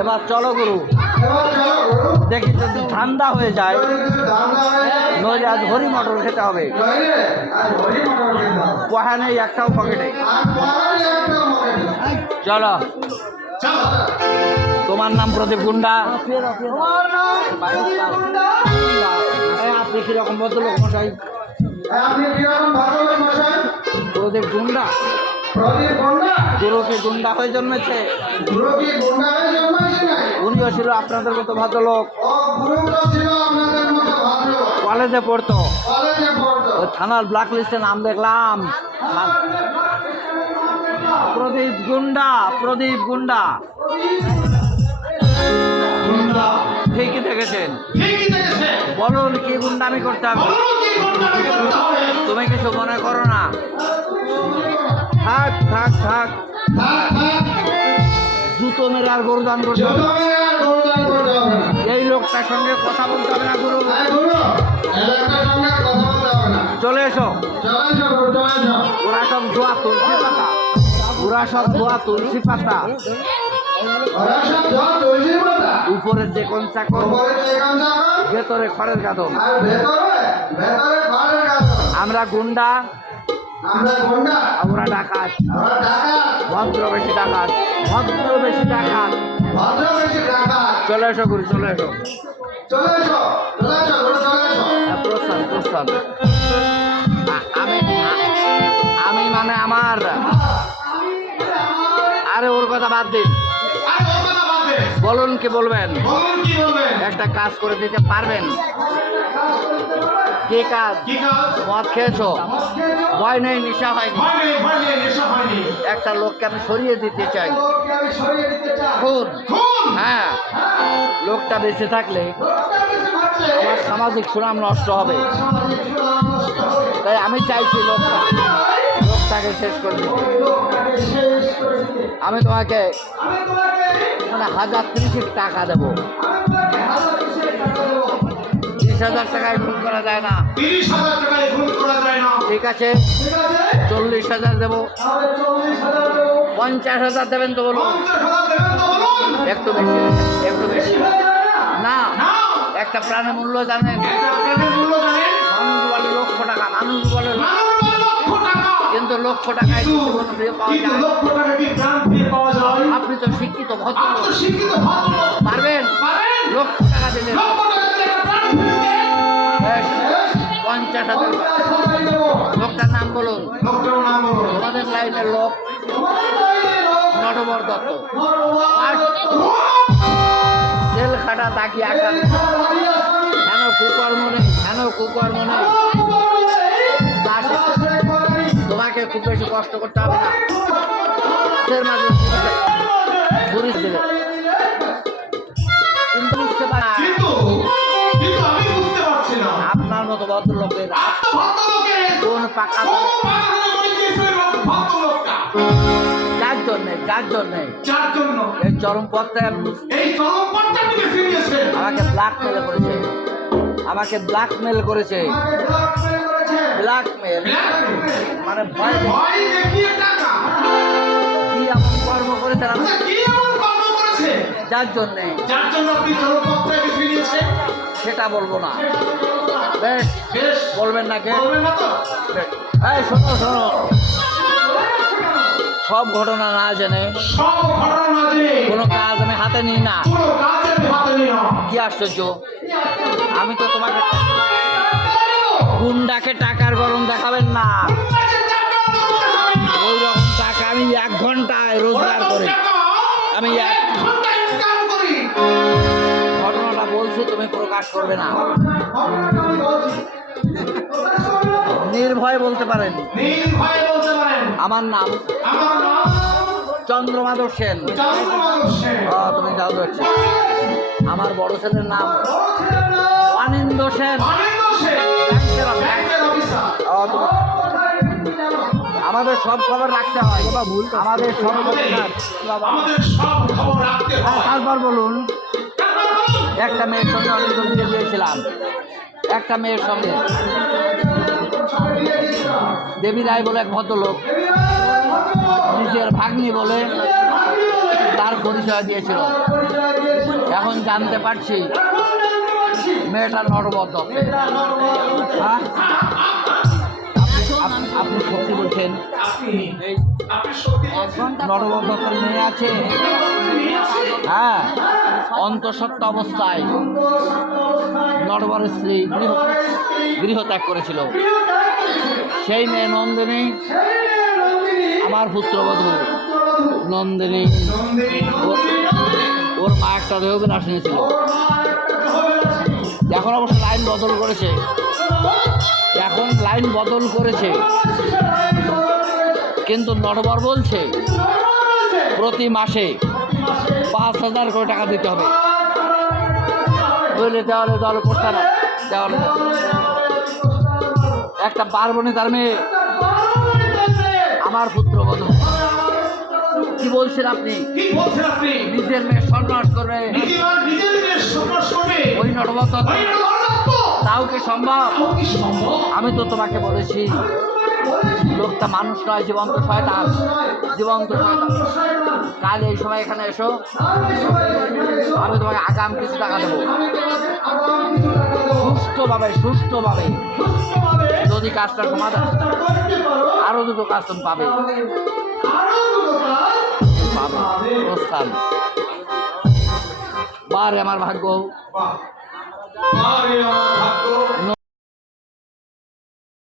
এবার চলো গুরু, দেখি যদি ঠান্ডা হয়ে যায়, নইলে আজ হরি মটর খেতে হবে। পয়সা নেই একটাও পকেটে। চলো, তোমার নাম প্রদীপ গুন্ডা। আপনি কিরকম ভদ্রলোক মশাই? প্রদীপ গুন্ডা। গুরুকে গুন্ডা হয়ে জন্মেছে। উনিও ছিল আপনাদের মতো ভদ্রলোক, কলেজে পড়তো। ওই থানার ব্ল্যাক লিস্টে নাম দেখলাম। প্রদীপ গুন্ডা, প্রদীপ গুন্ডা। ঠিকই দেখেছেন। বলুন কি গুন্ডামি করতে হবে? তুমি কিছু মনে করো না। থাক থাক থাক, জুতো মেরে আর গরু দান করতে হবে। এই লোকটার সঙ্গে কথা বলতে হবে না গুরু। চলে এসো। ওরা সব ধোয়া তুলসী পাতা, ওরা সব ধোয়া তুলসী পাতা। উপরে যে কোন চাকর, ভেতরে খড়ের গাদন। আমরা গুন্ডা, আমরা ডাকাত। ভদ্র বেশি ডাকাত, ভদ্র বেশি ডাকাত। চলে এসো গুরু, চলে এসো। প্রস্থান প্রস্থান। আমি মানে আমার, আরে ওর কথা বাদ দিন। বলুন কি বলবেন? একটা কাজ করে দিতে পারবেন? কি কাজ? মদ খেয়েছো? ভয় নেই, নেশা হয়নি। একটা লোককে আমি সরিয়ে দিতে চাই। খুন? হ্যাঁ। লোকটা বেঁচে থাকলে আমার সামাজিক সুনাম নষ্ট হবে, তাই আমি চাইছি লোকটাকে শেষ করে দিতে। আমি তোমাকে মানে 1030 টাকা দেবো। 30,000 টাকায় খুন করা যায় না। 30,000 টাকায় খুন করা যায় না। ঠিক আছে, 40,000 দেবো। 50,000 দেবেন তো বলুন। 50,000 দেবেন তো বলুন। একটু বেশি, একটু বেশি না। একটা প্রাণের মূল্য জানেন? মানুষ বলে লক্ষ টাকা, মানুষ বলে কিন্তু লক্ষ টাকায় পাওয়া যায়। আপনি তো শিক্ষিত ভদ্রলোক, পারবেন? লক্ষ টাকা দিলেন। 50,000। লোকটার নাম বলুন। তোমাদের লাইনের লোক নটবর দত্ত। জেল খাটা তাকিয়ে আসা। হেন কুকর্ম নেই, হেন কুকর্ম নেই। তোমাকে খুব বেশি কষ্ট করতে হবে না। মাঝে পুলিশ দেবে, কিন্তু বুঝতে পারি আপনার মতো ভদ্রলোকের কোন পাকা যার জন্যে এই চরম পথে আমাকে ব্ল্যাকমেল করেছে, আমাকে ব্ল্যাকমেল করেছে। ব্ল্যাকমেল মানে ভয় দেখিয়ে টাকা। কি এমন কর্ম করেছে যার জন্যে আপনি চরম পথে বেছে নিয়েছেন? সেটা বলবো না। বেশ, বলবেন না কে? এই শোনো শোনো, সব ঘটনা না জেনে কোনো কাজ আমি হাতে নিই না। কি আশ্চর্য! আমি তো তোমাকে গুন্ডাকে টাকার গরম দেখাবেন না। ওই রকম টাকা আমি 1 ঘন্টায় রোজগার করি। আমি ঘটনাটা বলছি, তুমি প্রকাশ করবে না। নির্ভয় বলতে পারেন। আমার নাম চন্দ্রমাধব সেন। তুমি যাও যাচ্ছি। আমার বড় ছেলের নাম অনিন্দ সেন। আমাদের সব খবর রাখতে হয়। আমাদের সব তারপর বলুন, একটা মেয়ের সঙ্গে অনেকজন বিয়ে দিয়েছিলাম। একটা মেয়ের সঙ্গে দেবী রায় বলে এক ভদ্রলোক, নিজের ভাগ্নি বলে তার পরিচয় দিয়েছিল। এখন জানতে পারছি মেয়েটা নরবর দত্তের। হ্যাঁ? আপনি সত্যি বলছেন? নরবর দত্তের মেয়ে আছে? হ্যাঁ, অন্তঃসত্ত্বা অবস্থায় নরবরের স্ত্রী গৃহত্যাগ করেছিল। সেই মেয়ে নন্দিনী আমার পুত্রবধূ নন্দিনী। ওর মা একটা দেহবিনাশ নিয়েছিল। এখন অবশ্য লাইন বদল করেছে। কিন্তু নরবর বলছে প্রতি মাসে 5,000 করে টাকা দিতে হবে। বুঝলে, দেওয়ালে পোস্টার দেওয়ালে একটা পার্বণী তার মেয়ে আমার পুত্রবধূ। কি বলছেন আপনি? নিজের মেয়ে সর্বনাশ করবে ওই নরবর দত্ত? তাও কি সম্ভব? আমি তো তোমাকে বলেছি লোকটা মানুষ নয়, জীবন্ত শয়তান। কাল এই সময় এখানে এসো, আমি তোমাকে আগাম কিছু টাকা দেবো। সুষ্ঠুভাবে যদি কাজটা সমাধান, আরো 2টো কাজ তুমি পাবে। প্রস্থান। বারে আমার ভাগ্য।